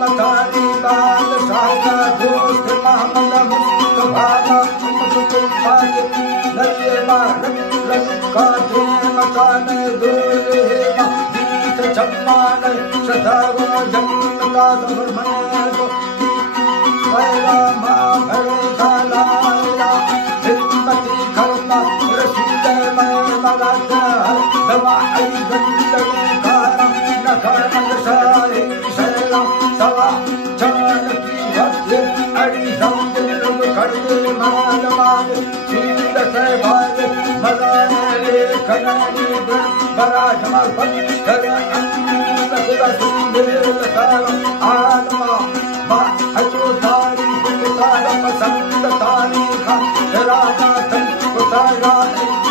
मकानी बाल शादा दोस्त महमद मुस्तफा मुस्तफाज नरिये मारक लंका थे मकान दूर है दीत चम्मान सदागो जन्म का सुब्रमण्य को वैला मां भरे खाला हिम्मती कर्मा रसीद मैं मगत दवा आई गंदगी कारा नखान सारे शैला सवा जानकी भक्त अड़ी समुद्र करते मान मान शील से भाग मदाने लेखन बड़ा समर्पण कर अंत सुंदर तारा आत्मा मा अचोतारी कुतारा पसंद तारी खा राजा तन कुतारा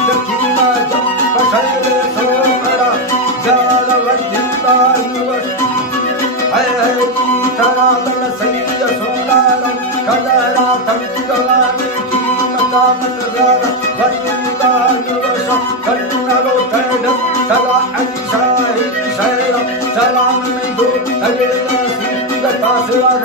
दक्षिणा जब पसंद सोमरा जाल वंदिता है तारा बल सैय सोनारा कदरा तंगवानी की मता मतगारा वंदिता युवश कन्नरो तैड तला अनिशाही शैला सलाम में दो अरेदा सिंगता सिवार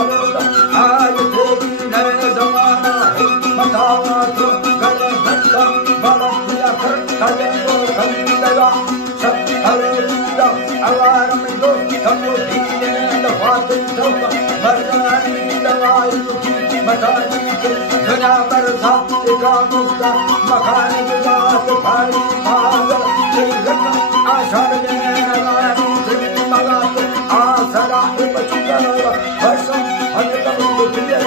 अरोद आज देवी नए जमाना है मतावा तो कर भक्ता बड़तिया कर तजो कंदगा सब अरोदा अवार में दो सबो दीने लफात चौका मरदानी दवाई की मतानी के दुनिया पर था एका मुक्ता मखाने के बात भाई भागल श्रीगण आषाढ़ में नगानी श्री मगात आसरा उपचकर वर्षम अंतम दुखिया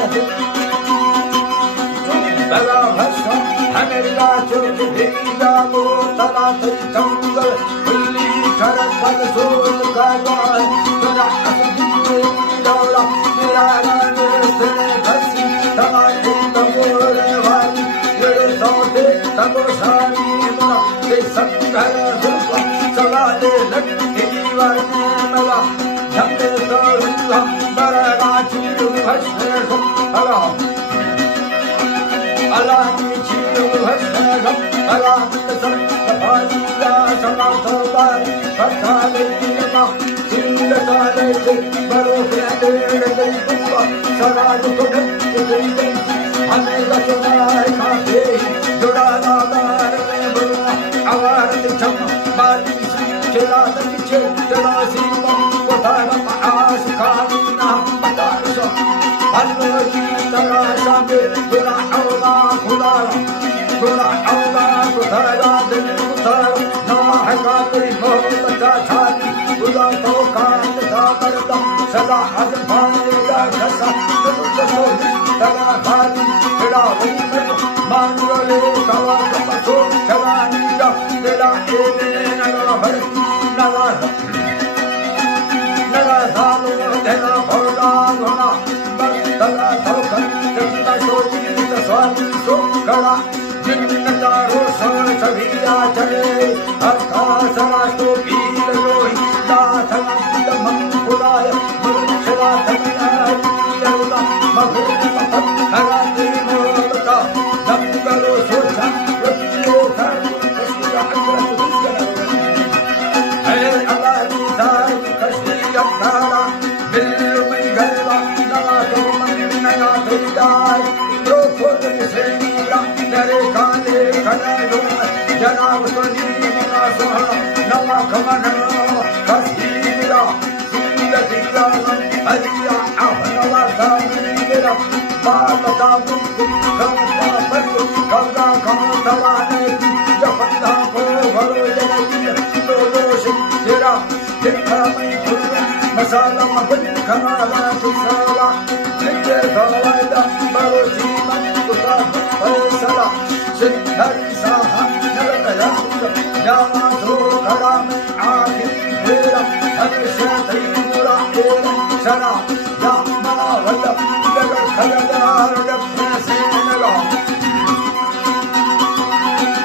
तला वर्षम हमेरा चोट भेजा गो तला तई चंगल खुली कर पग सोल का गाय तुरा असुदी दौड़ा मेरा राने से घसी तमाके तमोरे वाली ये सौदे तमोशानी मुना ये संघर दुर्गा चला दे लटकी दीवार में मगा झंडे तोड़ूंगा बरगा चीरू हंसने को अला अला की चीरू हंसने को अला की सब सफाई का समातो बारी फटा ले मा सिंह काले से बरो के डेढ़ गई दुआ सराज को ढक गई हमें गचनाए खाते जुड़ा दादार में बुआ आवार दिखम बाली चला दीछे चला सीमा कोठारम आस खानी ना बता सो हलो जी तराशा में जुड़ा औला खुदा जुड़ा औला कोठारा दिल उतार ना है का कोई बहुत का छाती खुदा तो कांत सा करता सदा हज भानेगा खसा तो तगा खाली तेरा वही में मान ले कवा कपसो जवानी का तेरा एने नगा भर नगा नगा सालो तेरा भोला घोड़ा बस तगा धोखन जगता सोची तो स्वामी सो कड़ा जिन्नता रोशन सभिया चले अखा सरा तो पीर रोही दाथन दमन खुदाय मुर्शदा तमिया यरुदा मगर पतन हरा दे मोलका दंगलो सोचा रतियो कर कशिया अग्रत दिसना है अल्लाह की दाई कशिया धारा बिल्लु में गलवा नवा तो मन नया तेदार तो खुद से नीला तेरे काले खड़े जनाब तो नीला सोहा नवा खमन कसीरा सिंह दिला हरिया आहनवा सामीरा बालका मुक्ति कमला पर कवदा कमतरा ने जपंदा को भरो जने तो दोष तेरा दिखा मैं खुद मसाला मन खनाला तुसाला नित्य गवादा बरो जीवन कुता फैसला सिद्धि साहा नरदया जावा सो खड़ा में आखिर मेरा हमेशा थी पूरा तेरा सना या मना वल्ल लगर खलदार डफे से लगा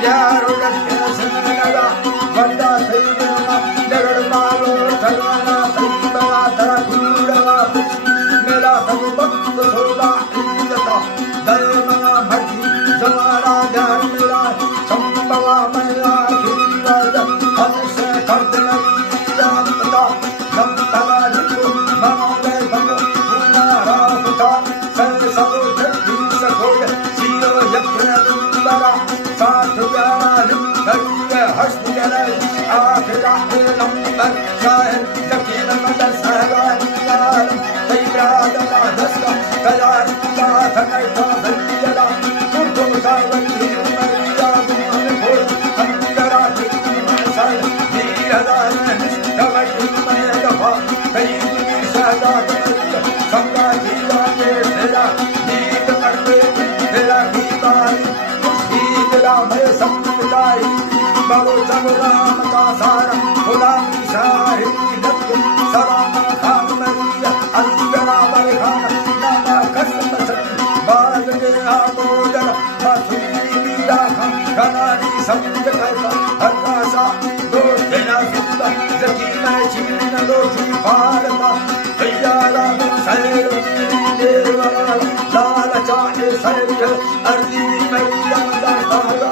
यार डफे से लगा वंदा थी लगर मालो थगाना थी बड़ा तरा गुड़वा मेरा सब भक्त सोदा इंदता दय मना भटी जवारा ध्यान मेरा संभवा मेरा खिलवाद हमसे करते नहीं जानता नम तगा लिखो मामले आजाद मरिया सबका जीवा के तेरा गीत करते तेरा गीत आई खुशी तेरा मैं समझदारी बालो जब राम का सारा गुलाम शाही लग सलाम खान मरिया अंजना बरखाना नामा कसम सती बाज के आमोदर मसूरी मीरा खान कनारी समझ कैसा हताशा दोस्त तेरा सुंदा जकी मैं छीन लो जी भारता भैया राम सैर देवा लाल चाहे सैर अर्जी मैया दाता